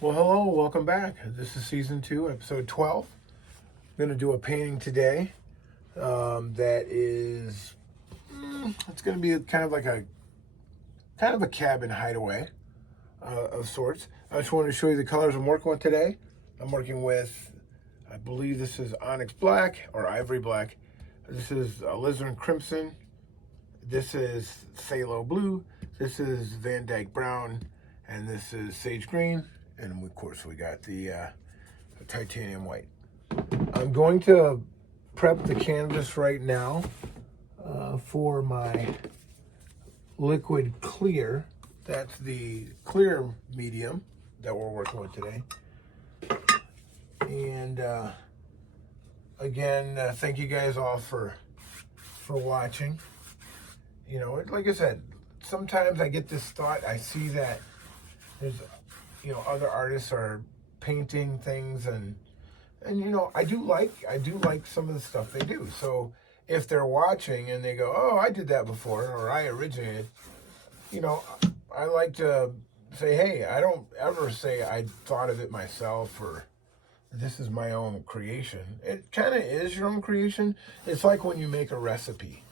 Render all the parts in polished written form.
Well, hello, welcome back. This is season 2, episode 12. I'm going to do a painting today that is, it's going to be kind of a cabin hideaway of sorts. I just wanted to show you the colors I'm working with today. I'm working with, I believe this is Onyx Black or Ivory Black. This is Alizarin Crimson. This is Phthalo Blue. This is Van Dyke Brown. And this is Sage Green. And of course we got the titanium white. I'm going to prep the canvas right now for my liquid clear. That's the clear medium that we're working with today. And again, thank you guys all for watching. You know, like I said, sometimes I get this thought. I see that there's, other artists are painting things, and I do like some of the stuff they do. So if they're watching and they go, "Oh, I did that before," or "I originated," I like to say, "Hey, I don't ever say I thought of it myself or this is my own creation." It kind of is your own creation. It's like when you make a recipe.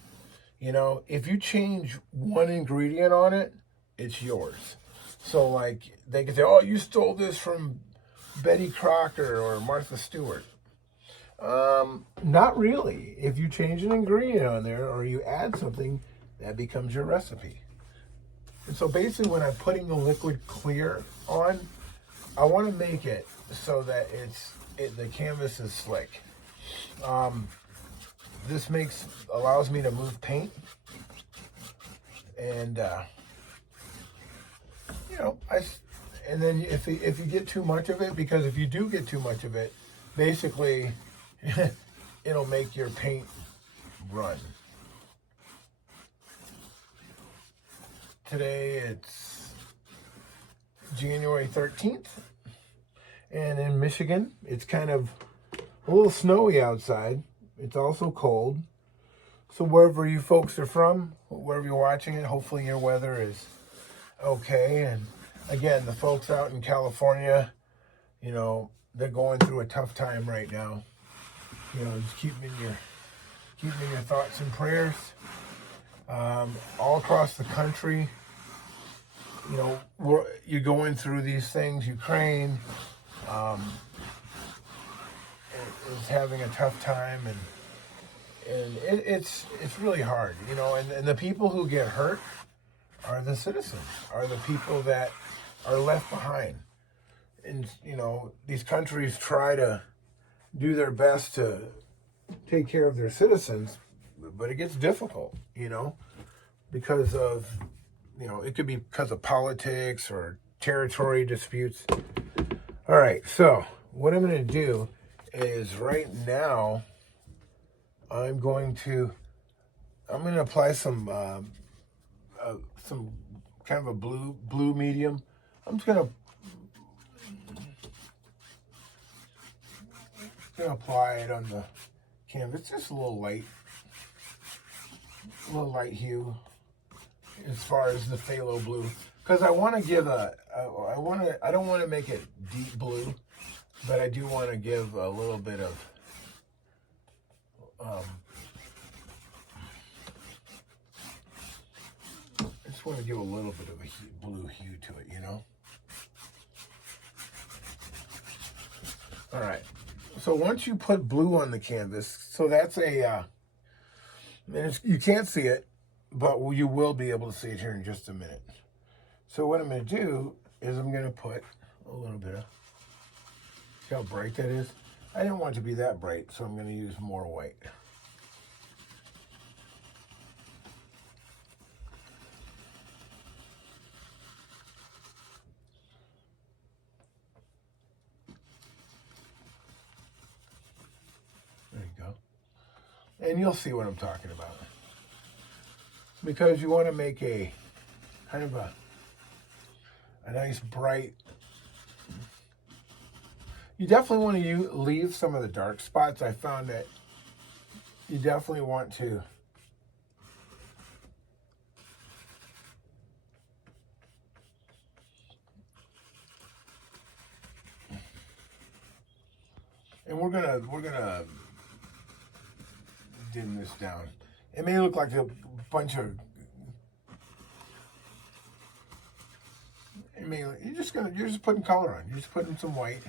If you change one ingredient on it, it's yours. So, like, they can say, "Oh, you stole this from Betty Crocker or Martha Stewart." Not really. If you change an ingredient on there or you add something, that becomes your recipe. And so basically when I'm putting the liquid clear on, I want to make it so that the canvas is slick. This allows me to move paint, and and then if you get too much of it, because if you do get too much of it, basically it'll make your paint run. Today it's January 13th, and in Michigan it's kind of a little snowy outside. It's also cold. So wherever you folks are from, wherever you're watching it, hopefully your weather is okay. And again, the folks out in California, they're going through a tough time right now. Just keep them in your thoughts and prayers. All across the country, you're going through these things. Ukraine is having a tough time, and it's really hard, and the people who get hurt are the citizens, are the people that are left behind. And, these countries try to do their best to take care of their citizens, but it gets difficult, because of, it could be because of politics or territory disputes. All right, so what I'm going to do is right now, I'm going to apply some kind of a blue medium. I'm just gonna apply it on the canvas, just a little light hue as far as the phthalo blue, because I want to give I don't want to make it deep blue, but I do want to give a little bit of I just want to give a little bit of a blue hue to it, All right. So once you put blue on the canvas, so that's you can't see it, but you will be able to see it here in just a minute. So what I'm going to do is I'm going to put a little bit of, see how bright that is? I didn't want it to be that bright, so I'm going to use more white. There you go. And you'll see what I'm talking about. Because you want to make a kind of a nice bright. You definitely want to leave some of the dark spots. I found that you definitely want to And we're gonna dim this down. It may look like a bunch of. You're just putting color on. You're just putting some white.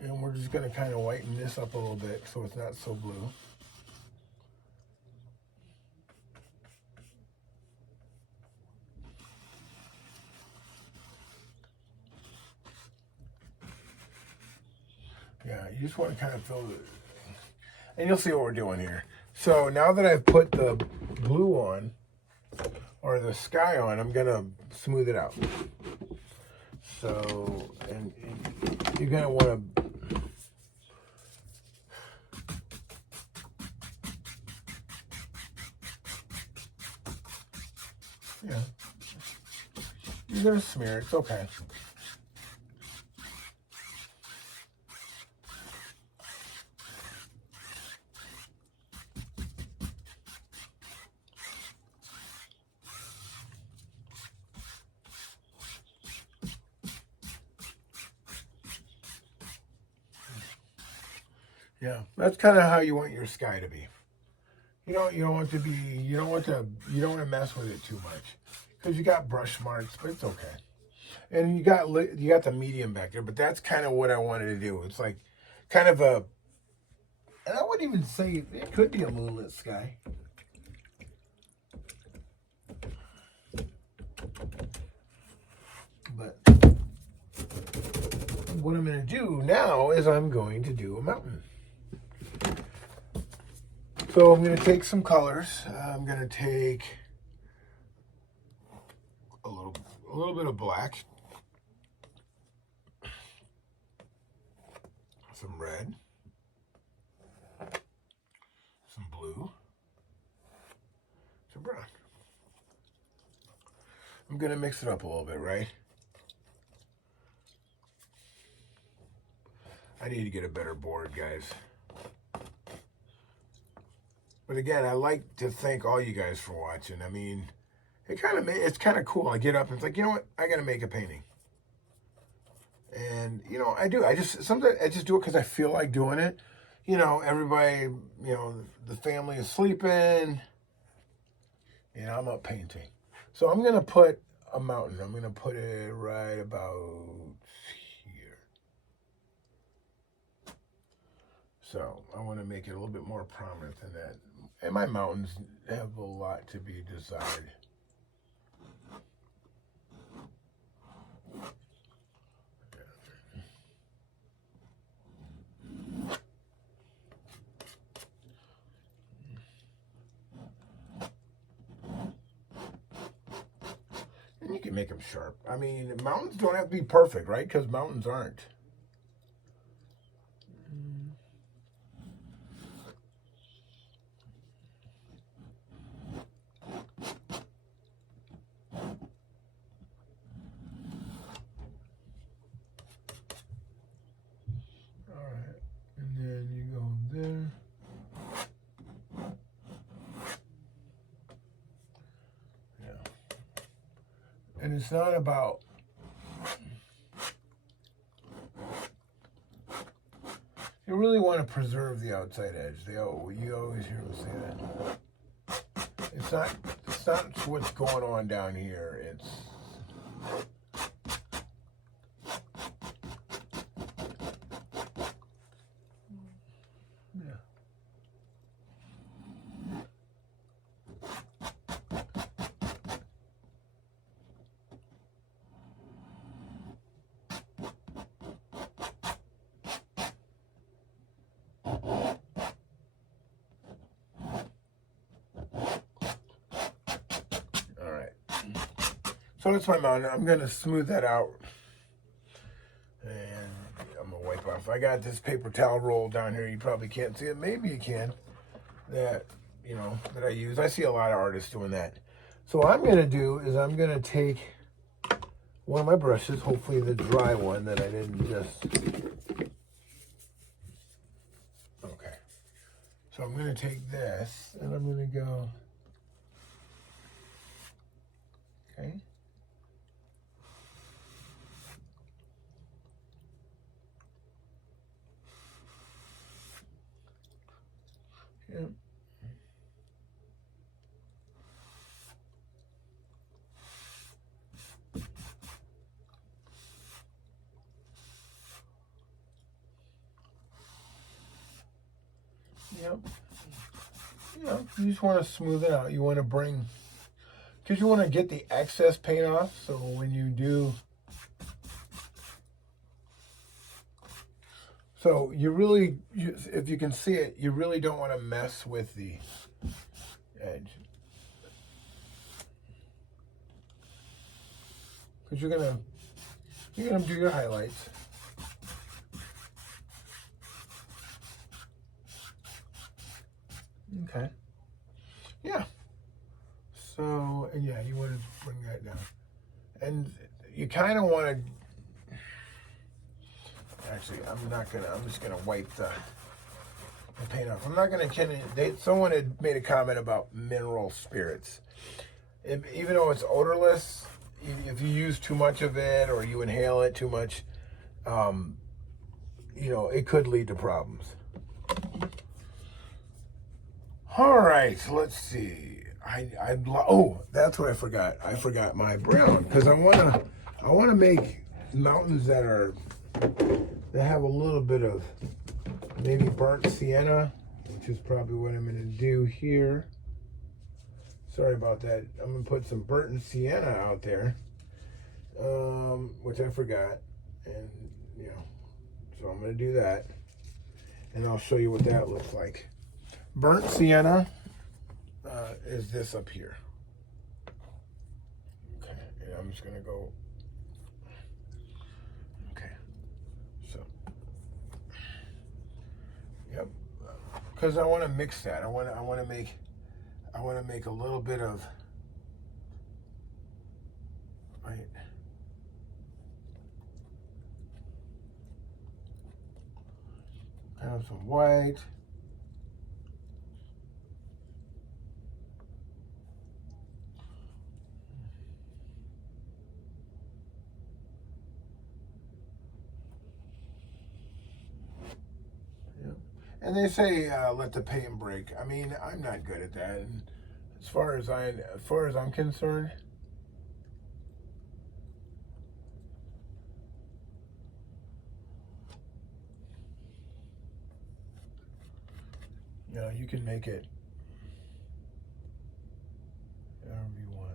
And we're just gonna kind of whiten this up a little bit so it's not so blue. Yeah, you just want to kind of fill it. And you'll see what we're doing here. So now that I've put the blue on, or the sky on, I'm going to smooth it out. So, and you're going to want to... Yeah. You're going to smear it. It's okay. Yeah, that's kind of how you want your sky to be. You don't want to mess with it too much because you got brush marks, but it's okay. And you got the medium back there, but that's kind of what I wanted to do. It's like kind of a, and I wouldn't even say it could be a moonlit sky. But what I'm going to do now is I'm going to do a mountain. So I'm going to take some colors. I'm going to take a little bit of black, some red, some blue, some brown. I'm going to mix it up a little bit, right? I need to get a better board, guys. But again, I like to thank all you guys for watching. I mean, it's kind of cool. I get up and it's like, you know what? I got to make a painting. And, I do. Sometimes I just do it because I feel like doing it. Everybody, the family is sleeping. And I'm up painting. So I'm going to put a mountain. I'm going to put it right about here. So I want to make it a little bit more prominent than that. And my mountains have a lot to be desired. And you can make them sharp. I mean, mountains don't have to be perfect, right? Because mountains aren't. And it's not about, you really want to preserve the outside edge. You always hear them say that. It's not what's going on down here. It's So that's my mountain. I'm going to smooth that out. And I'm going to wipe off. I got this paper towel roll down here. You probably can't see it. Maybe you can. That I use. I see a lot of artists doing that. So what I'm going to do is I'm going to take one of my brushes, hopefully the dry one that I didn't just... Okay. So I'm going to take this and I'm going to go... Okay. Yep. Yep. You just want to smooth it out. You want to bring, because you want to get the excess paint off. So when you do, so you really, if you can see it, you really don't want to mess with the edge. Because you're gonna do your highlights. Okay. Yeah. So, and yeah, you want to bring that down. And you kind of want to, actually, I'm just going to wipe the paint off. I'm not going to, someone had made a comment about mineral spirits. Even though it's odorless, if you use too much of it or you inhale it too much, it could lead to problems. All right, let's see. That's what I forgot. I forgot my brown because I wanna make mountains that have a little bit of maybe burnt sienna, which is probably what I'm gonna do here. Sorry about that. I'm gonna put some burnt sienna out there, which I forgot, and so I'm gonna do that, and I'll show you what that looks like. Burnt sienna is this up here. Okay, and I'm just gonna go. Okay, so yep, because I want to mix that. I want to make a little bit of right. Have some white. And they say let the paint break. I mean, I'm not good at that. And as far as I'm concerned, you can make it however you want.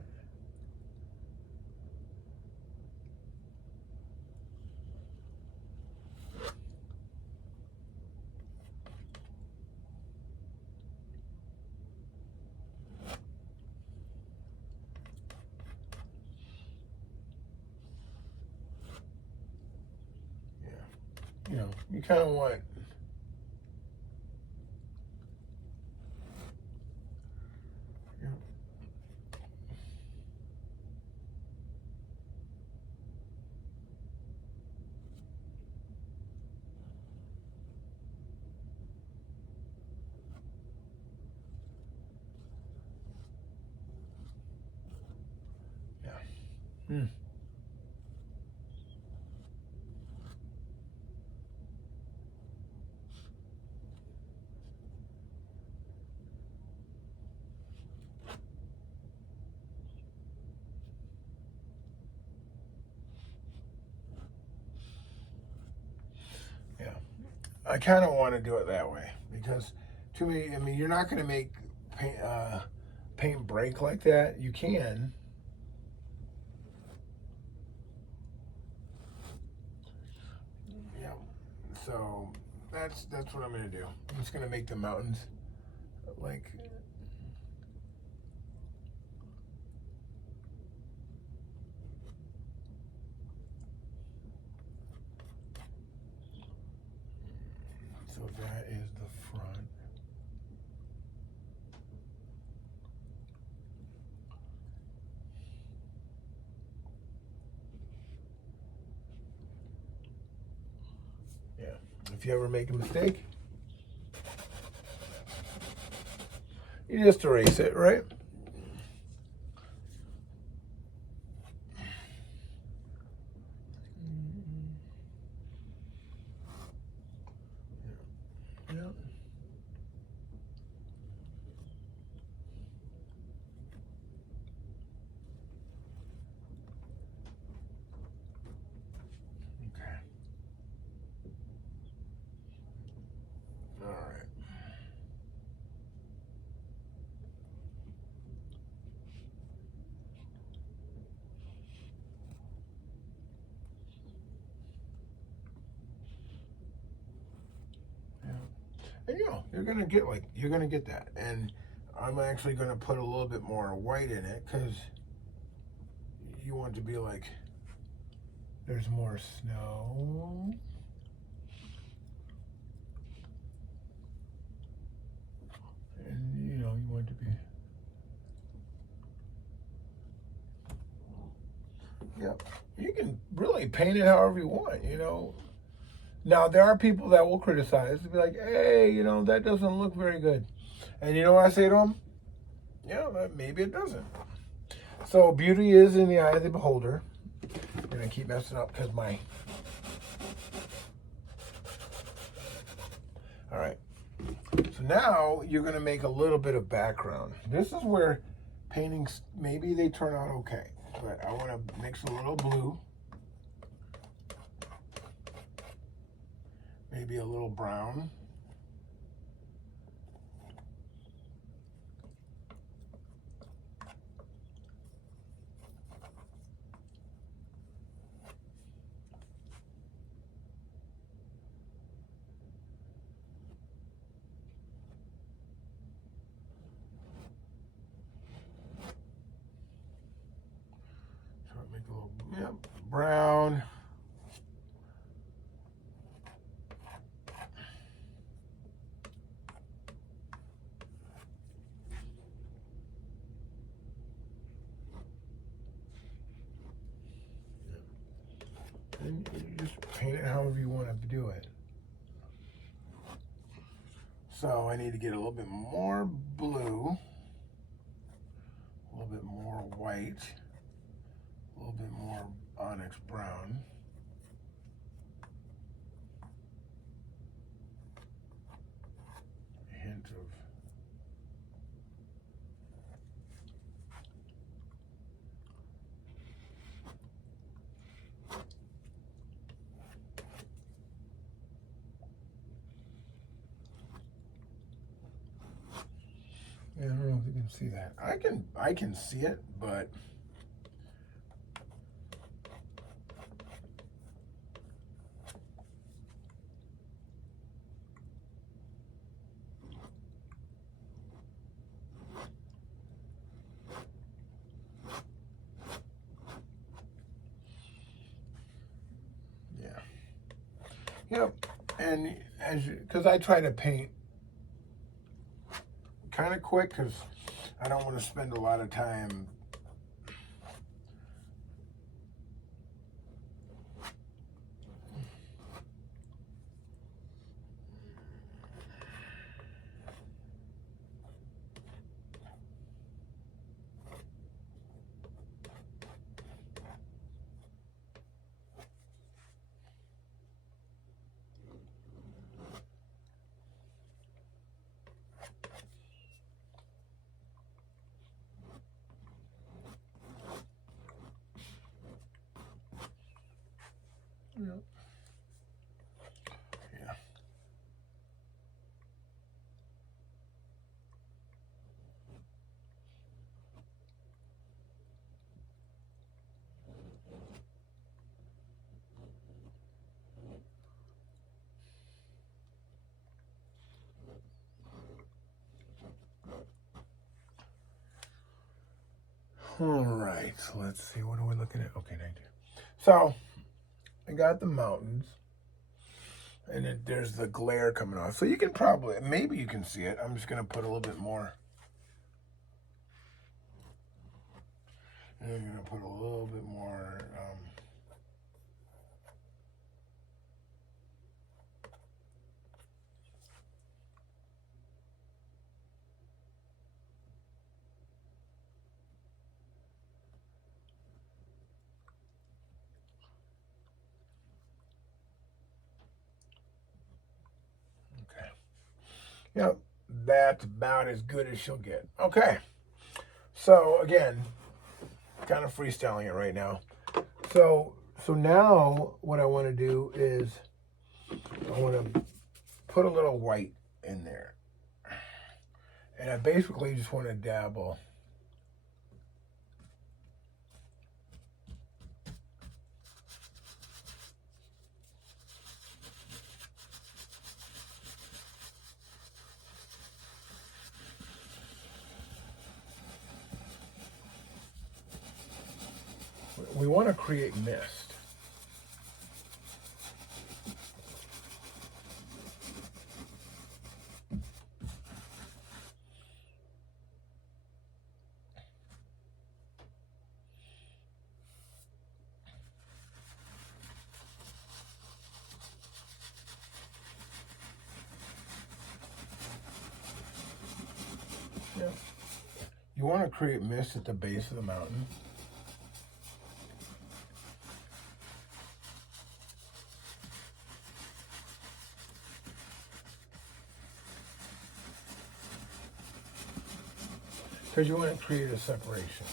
Yeah, you kind of want. Yeah. Yeah. I kind of want to do it that way because, to me, I mean, you're not going to make paint break like that. You can. Yeah. So that's what I'm going to do. I'm just going to make the mountains like. So that is the front. Yeah. If you ever make a mistake, you just erase it, right? Yeah. And you're gonna get that. And I'm actually gonna put a little bit more white in it because you want it to be like there's more snow. And you want it to be. Yep. You can really paint it however you want, Now, there are people that will criticize and be like, hey, that doesn't look very good. And you know what I say to them? Yeah, maybe it doesn't. So beauty is in the eye of the beholder. I'm going to keep messing up because my... All right. So now you're going to make a little bit of background. This is where paintings, maybe they turn out okay. But I want to mix a little blue. Maybe a little brown. So make a little, brown. And you just paint it however you want to do it. So I need to get a little bit more blue, a little bit more white, a little bit more onyx brown. A hint of I don't know if you can see that. I can see it, but yeah. Yep. And because I try to paint kind of quick because I don't want to spend a lot of time yeah. All right, so let's see, what are we looking at? Okay, 19. So I got the mountains, and then there's the glare coming off. So you can probably, maybe you can see it. I'm just going to put a little bit more. And I'm going to put a little bit more. Okay. Yep, that's about as good as she'll get. Okay. So again, kind of freestyling it right now. So now what I want to do is I want to put a little white in there. And I basically just want to dabble. we want to create mist. Yeah. You want to create mist at the base of the mountain. Because you want to create a separation.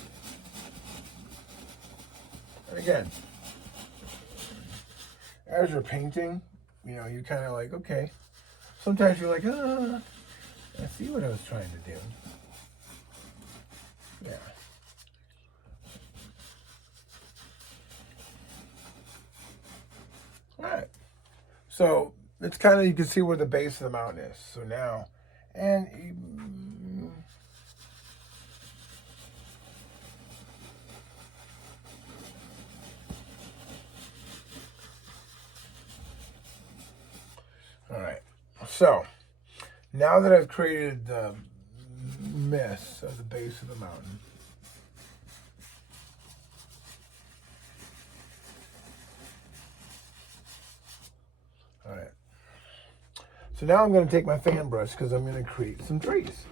And again, as you're painting, you know, you kind of like, okay. Sometimes you're like, I see what I was trying to do. Yeah. All right. So it's kind of, you can see where the base of the mountain is. So now, and all right. So now that I've created the mist of the base of the mountain, all right. So now I'm going to take my fan brush because I'm going to create some trees.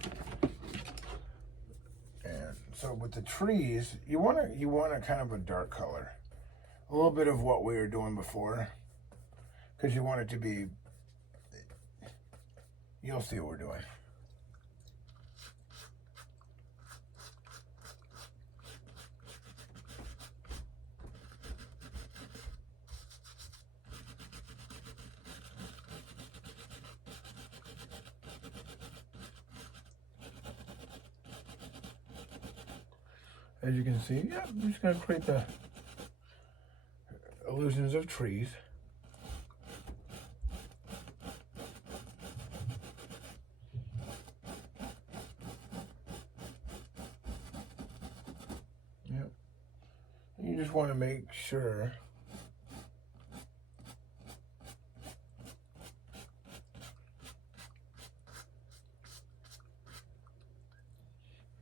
And so with the trees, you want a kind of a dark color, a little bit of what we were doing before, because you want it to be. You'll see what we're doing. As you can see, yeah, I'm just going to create the illusions of trees. Yep. You just want to make sure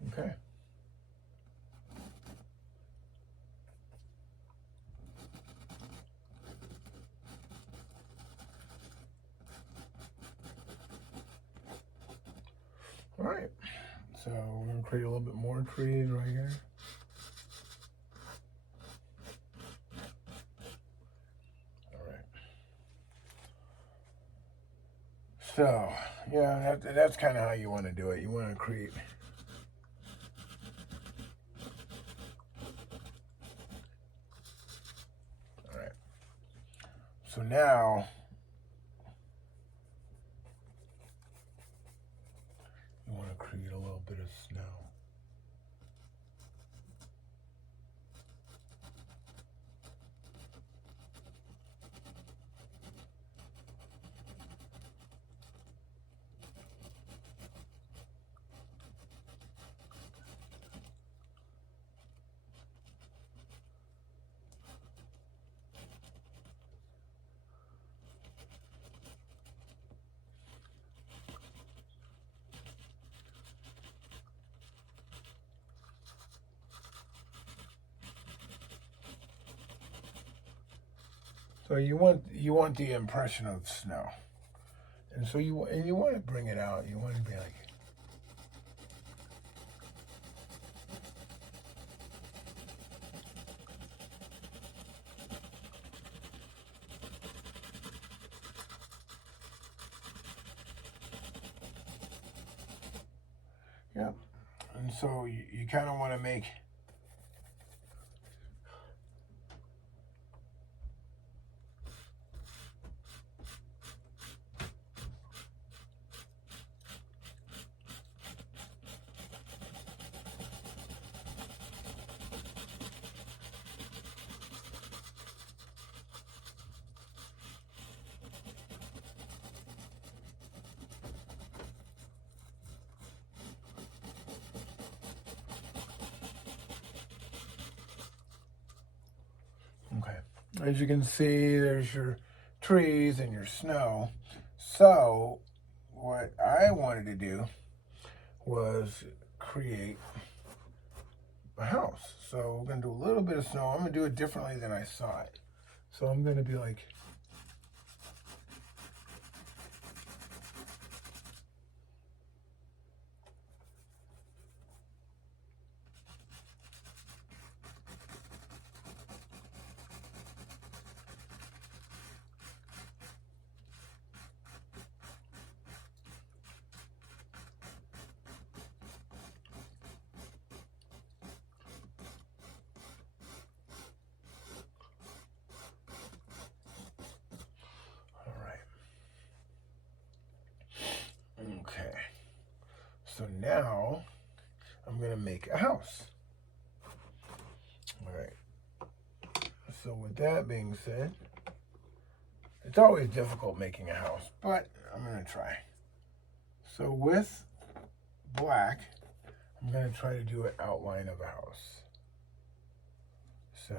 okay. All right, so we're going to create a little bit more trees right here. All right. So, yeah, that's kind of how you want to do it. You want to create. All right. So now, you want to create a little bit of snow. So you want the impression of snow, and so you want to bring it out. You want to be like, yeah. And so you kind of want to make. As you can see, there's your trees and your snow. So what I wanted to do was create a house. So we're gonna do a little bit of snow. I'm gonna do it differently than I saw it. So I'm gonna be like, all right. Okay. So now I'm gonna make a house. All right. So with that being said, it's always difficult making a house, but I'm gonna try. So with black, I'm gonna try to do an outline of a house. So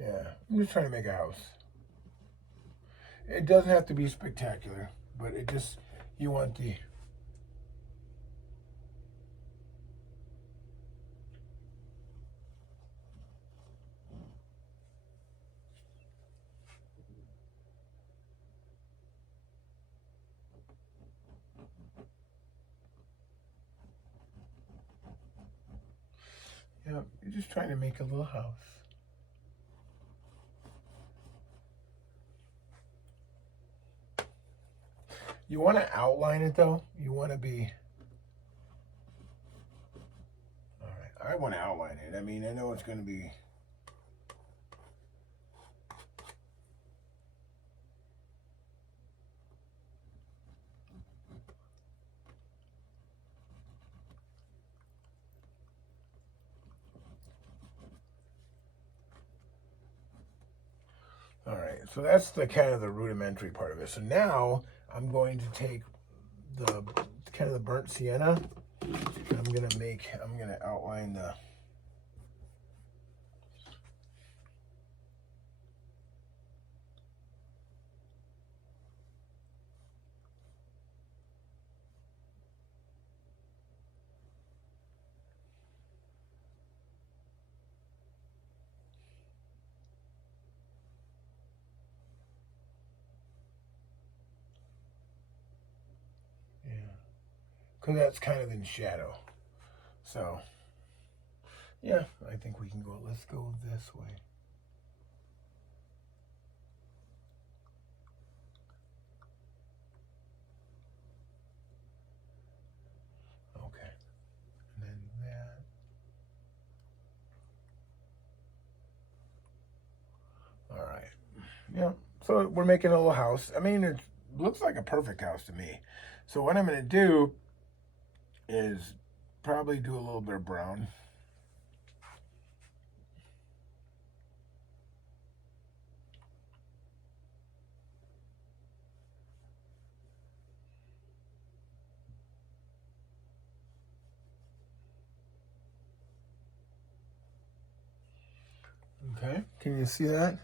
yeah, I'm just trying to make a house. It doesn't have to be spectacular, but it just, you want the, yeah, you're just trying to make a little house. You want to outline it though. You want to be, all right, I want to outline it. I mean, I know it's going to be, all right, so that's the kind of the rudimentary part of it. So now I'm going to take the kind of the burnt sienna. I'm gonna outline the, yeah, because that's kind of in shadow. So yeah, I think we can go, let's go this way. Okay, and then that. All right. Yeah. So we're making a little house. I mean, it looks like a perfect house to me. So what I'm going to do is probably do a little bit of brown. Okay. Can you see that?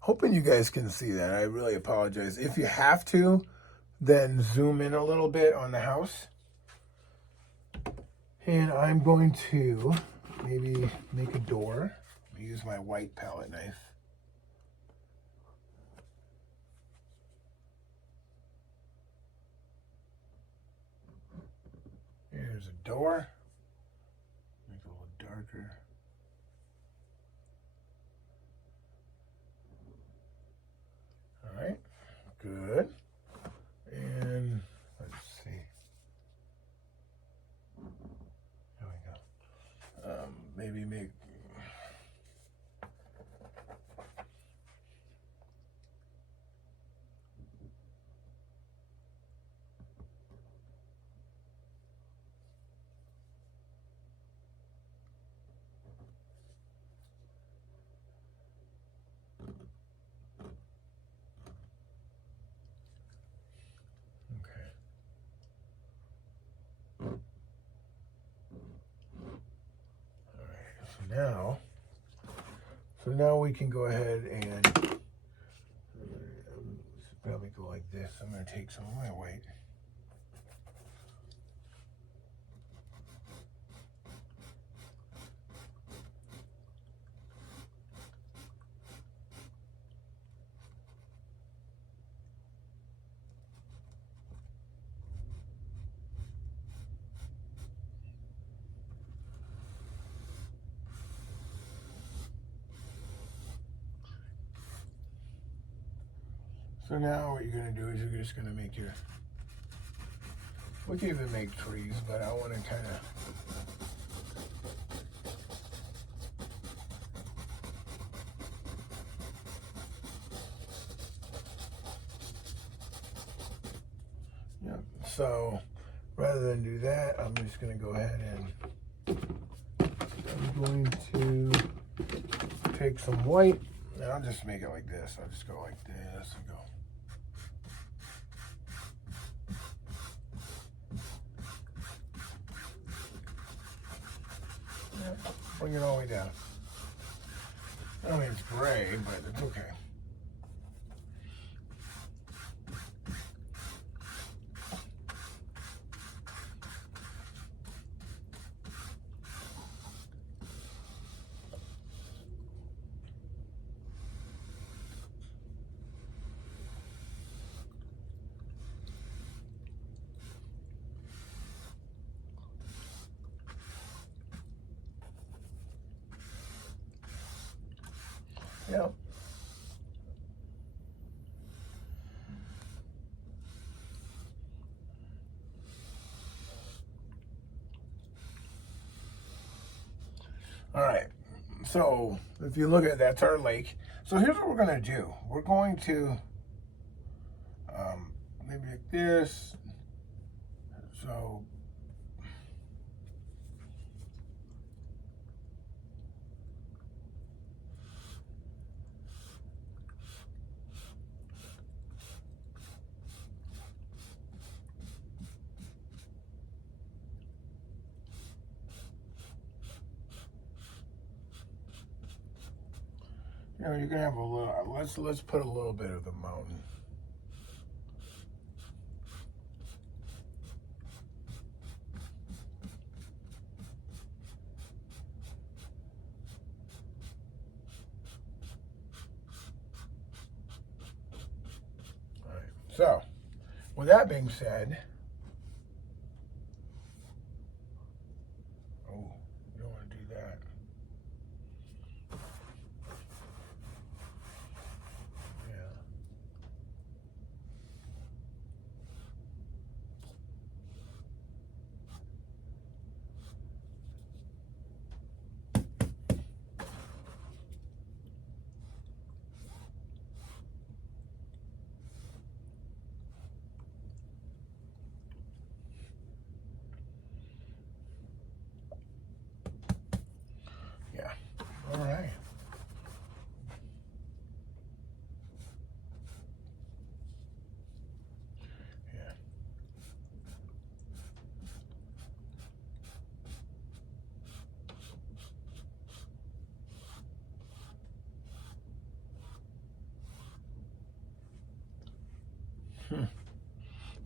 Hoping you guys can see that. I really apologize. If you have to, then zoom in a little bit on the house. And I'm going to maybe make a door. Use my white palette knife. Here's a door. Make it a little darker. All right, good. And let's see. There we go. Maybe make, now we can go ahead and probably go like this. I'm going to take some of my white. So now what you're going to do is you're just going to make your, we can even make trees, but I want to kind of, yep. So rather than do that, I'm just going to go ahead and I'm going to take some white, and I'll just make it like this. I'll just go like this and go. Bring it all the way down. I mean, it's gray, but it's okay. Yep. All right. So if you look at that's our lake. So here's what we're going to do. We're going to maybe like this. So you know, you're gonna have a little. Let's put a little bit of the mountain. All right. So, with that being said, oh, you don't want to do that. Yeah. All right. Yeah.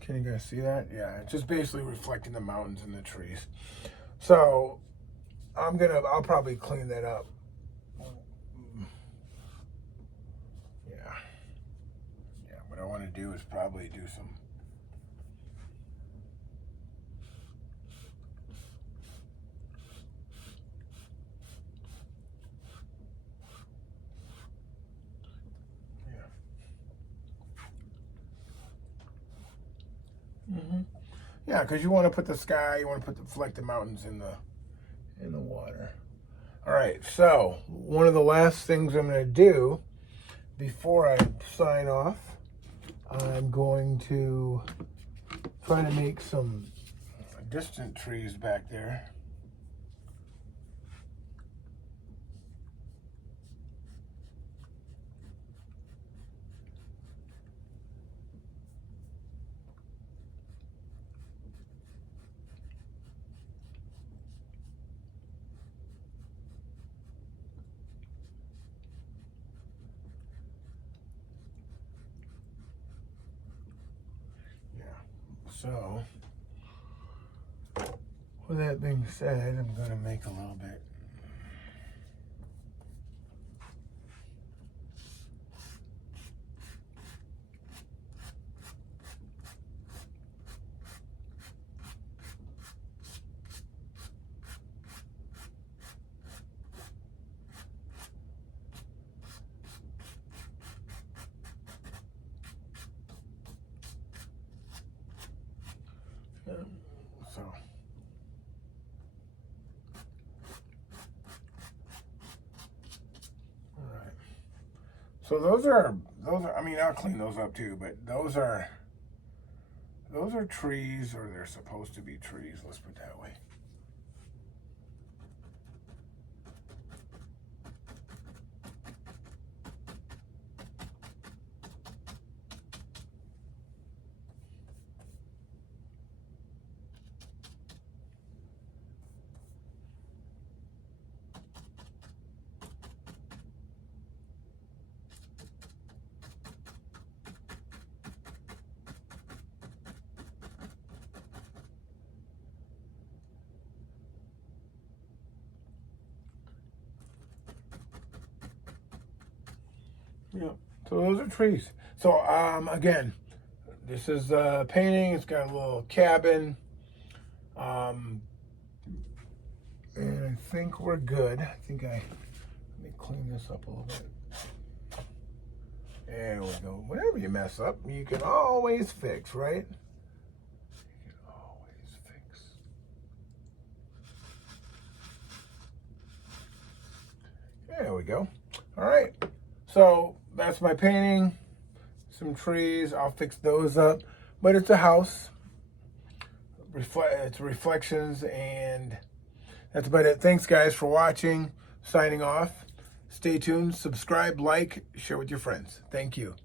Can you guys see that? Yeah, it's just basically reflecting the mountains and the trees. So I'll probably clean that up. Yeah. Yeah, what I want to do is probably do some. Yeah, because you want to put the sky, you want to reflect the mountains in the water. All right, so one of the last things I'm going to do before I sign off, I'm going to try to make some distant trees back there. So, with that being said, I'm going to make a little bit. So, all right. So those are, I mean, I'll clean those up too, but those are trees, or they're supposed to be trees, let's put it that way. Yeah. So those are trees. So again, this is painting. It's got a little cabin. And I think we're good. Let me clean this up a little bit. There we go. Whenever you mess up, you can always fix, right? You can always fix. There we go. All right. So that's my painting. Some trees. I'll fix those up. But it's a house. It's reflections, and that's about it. Thanks, guys, for watching. Signing off. Stay tuned. Subscribe, like, share with your friends. Thank you.